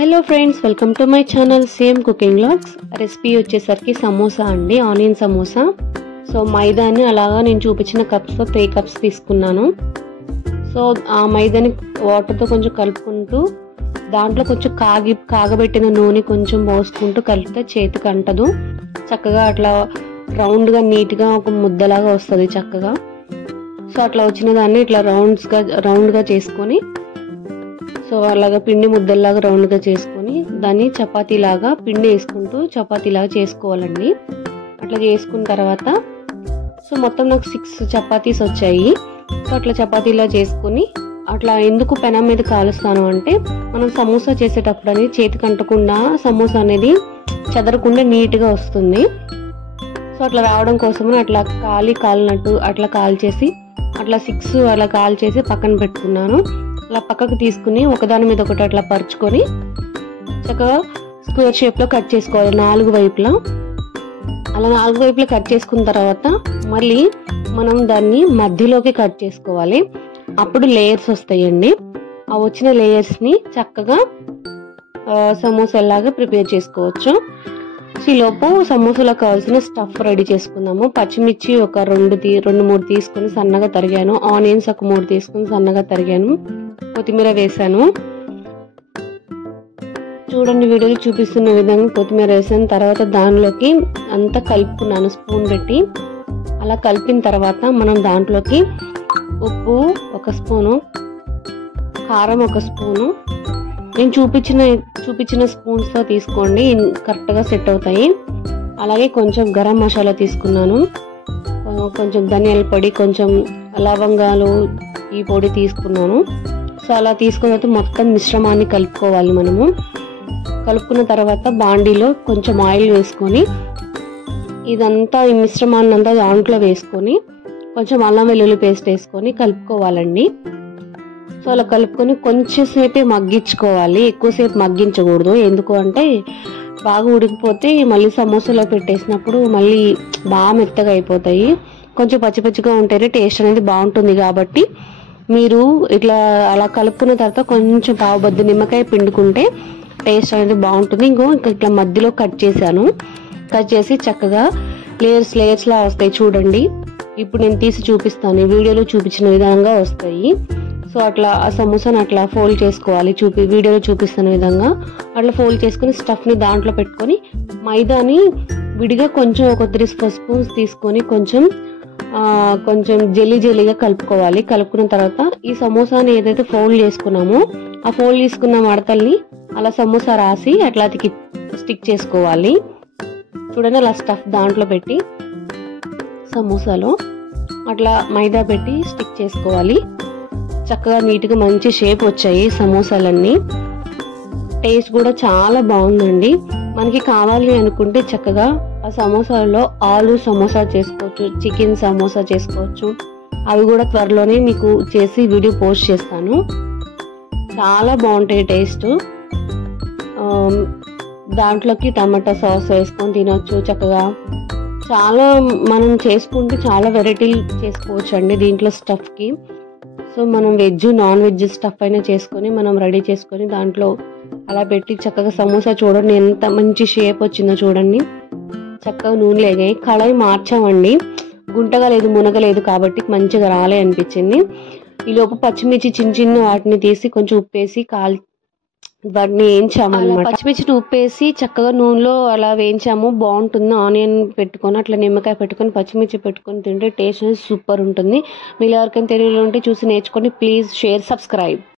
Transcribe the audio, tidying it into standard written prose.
Hello friends, welcome to my channel same cooking vlogs. Recipe వచ్చేసరికి సమోసా అండి, onion samosa. So మైదాని అలాగా నేను చూపించిన కప్స్తో 3 కప్స్ తీసుకున్నాను. సో ఆ మైదాని వాటర్తో కొంచెం కలుపుకుంటూ దాంట్లో కొంచెం కాగబెట్టిన నూనె కొంచెం పోసుకుంటూ కలిపితే చేతికి అంటదు. చక్కగా అట్లా రౌండ్గా నీట్గా ఒక ముద్దలాగా వస్తుంది చక్కగా. సో అట్లా వచ్చిన దాన్ని ఇట్లా రౌండ్గా చేసుకొని, సో అలాగా పిండి ముద్దల్లాగా రౌండ్గా చేసుకొని దాన్ని చపాతీలాగా పిండి వేసుకుంటూ చపాతీలాగా చేసుకోవాలండి. అట్లా చేసుకున్న తర్వాత సో మొత్తం నాకు 6 చపాతీస్ వచ్చాయి. సో అట్లా చపాతీలా చేసుకొని అట్లా ఎందుకు పెనం మీద కాలుస్తాను అంటే, మనం సమోసా చేసేటప్పుడు అనేది చేతికి అంటకుండా సమోసా అనేది చెదరకుండా నీట్గా వస్తుంది. సో అట్లా రావడం కోసమని అట్లా కాలినట్టు అట్లా కాల్చేసి అట్లా 6 అలా కాల్చేసి పక్కన పెట్టుకున్నాను. అలా పక్కకు తీసుకుని ఒకదాని మీద ఒకటి అట్లా పరుచుకొని చక్కగా స్క్వేర్ షేప్లో కట్ చేసుకోవాలి 4 వైపులా. అలా 4 వైపులా కట్ చేసుకున్న తర్వాత మళ్ళీ మనం దాన్ని మధ్యలోకి కట్ చేసుకోవాలి. అప్పుడు లేయర్స్ వస్తాయండి. ఆ వచ్చిన లేయర్స్ని చక్కగా సమోసాలాగా ప్రిపేర్ చేసుకోవచ్చు. ఈలోపు సమోసాలకు కావాల్సిన స్టఫ్ రెడీ చేసుకుందాము. పచ్చిమిర్చి ఒక 2-3 తీసుకుని సన్నగా తరిగాను. ఆనియన్స్ ఒక 3 తీసుకుని సన్నగా తరిగాను. కొత్తిమీర వేసాను. చూడండి, వీడియోలో చూపిస్తున్న విధంగా కొత్తిమీర వేసాను. తర్వాత దానిలోకి అంతా కలుపుకున్నాను స్పూన్ పెట్టి. అలా కలిపిన తర్వాత మనం దాంట్లోకి ఉప్పు 1 స్పూను, కారం 1 స్పూను, నేను చూపించిన స్పూన్స్తో తీసుకోండి, కరెక్ట్గా సెట్ అవుతాయి. అలాగే కొంచెం గరం మసాలా తీసుకున్నాను, కొంచెం ధనియాల పొడి, కొంచెం లవంగాలు ఈ పొడి తీసుకున్నాను. సో అలా తీసుకున్న తర్వాత మొత్తం మిశ్రమాన్ని కలుపుకోవాలి. మనము కలుపుకున్న తర్వాత బాండీలో కొంచెం ఆయిల్ వేసుకొని ఇదంతా ఈ మిశ్రమాన్ని అంతా దాంట్లో వేసుకొని కొంచెం అల్లం వెల్లుల్లి పేస్ట్ వేసుకొని కలుపుకోవాలండి. సో అలా కలుపుకొని కొంచెం సేపే మగ్గించుకోవాలి, ఎక్కువసేపు మగ్గించకూడదు. ఎందుకు అంటే బాగా ఉడికిపోతే మళ్ళీ సమోసాలో పెట్టేసినప్పుడు మళ్ళీ బాగా మెత్తగా అయిపోతాయి. కొంచెం పచ్చిగా ఉంటేనే టేస్ట్ అనేది బాగుంటుంది. కాబట్టి మీరు ఇట్లా అలా కలుపుకున్న తర్వాత కొంచెం పావుబద్దు నిమ్మకాయ పిండుకుంటే టేస్ట్ అనేది బాగుంటుంది. ఇట్లా మధ్యలో కట్ చేశాను. కట్ చేసి చక్కగా లేయర్స్ లా వస్తాయి చూడండి. ఇప్పుడు నేను తీసి చూపిస్తాను, వీడియోలో చూపించిన విధంగా వస్తాయి. సో అట్లా ఆ సమోసాను అట్లా ఫోల్డ్ చేసుకోవాలి. వీడియోలో చూపిస్తున్న విధంగా అట్లా ఫోల్డ్ చేసుకుని స్టఫ్ని దాంట్లో పెట్టుకొని మైదాని విడిగా కొంచెం ఒక 3 స్పూన్స్ తీసుకొని కొంచెం జెల్లీగా కలుపుకోవాలి. కలుపుకున్న తర్వాత ఈ సమోసాని ఏదైతే ఫోల్డ్ చేసుకున్నామో ఆ ఫోల్డ్ చేసుకున్న మడతల్ని అలా సమోసా రాసి అట్లా స్టిక్ చేసుకోవాలి. చూడండి, అలా స్టఫ్ దాంట్లో పెట్టి సమోసాలో అట్లా మైదా పెట్టి స్టిక్ చేసుకోవాలి. చక్కగా నీట్గా మంచి షేప్ వచ్చాయి సమోసాలన్నీ. టేస్ట్ కూడా చాలా బాగుందండి. మనకి కావాలి అనుకుంటే చక్కగా ఆ సమోసాలో ఆలు సమోసా చేసుకోవచ్చు, చికెన్ సమోసా చేసుకోవచ్చు. అవి కూడా త్వరలోనే మీకు చేసి వీడియో పోస్ట్ చేస్తాను. చాలా బాగుంటాయి టేస్ట్. దాంట్లోకి టమాటా సాస్ వేసుకొని తినొచ్చు చక్కగా. చాలా మనం చేసుకుంటే చాలా వెరైటీలు చేసుకోవచ్చు అండి దీంట్లో స్టఫ్కి. సో మనం వెజ్ నాన్ వెజ్ స్టఫ్ అయినా చేసుకొని మనం రెడీ చేసుకొని దాంట్లో అలా పెట్టి చక్కగా సమోసా చూడండి ఎంత మంచి షేప్ వచ్చిందో చూడండి. చక్కగా నూనె లేగాయి. కళాయి మార్చామండి, గుంటగా లేదు మునగలేదు కాబట్టి మంచిగా రాలే అనిపించింది. ఈలోపు పచ్చిమిర్చి చిన్న వాటిని తీసి కొంచెం ఉప్పేసి వాటిని వేయించాము అన్నమాట. పచ్చిమిర్చిని ఉప్పేసి చక్కగా నూనెలో అలా వేయించాము. బాగుంటుంది. ఆనియన్ పెట్టుకొని అట్లా నిమ్మకాయ పెట్టుకొని పచ్చిమిర్చి పెట్టుకొని తింటే టేస్ట్ అనేది సూపర్ ఉంటుంది. మీరు ఎవరికైనా తెలియదు ఉంటే చూసి నేర్చుకోండి. Please share, subscribe.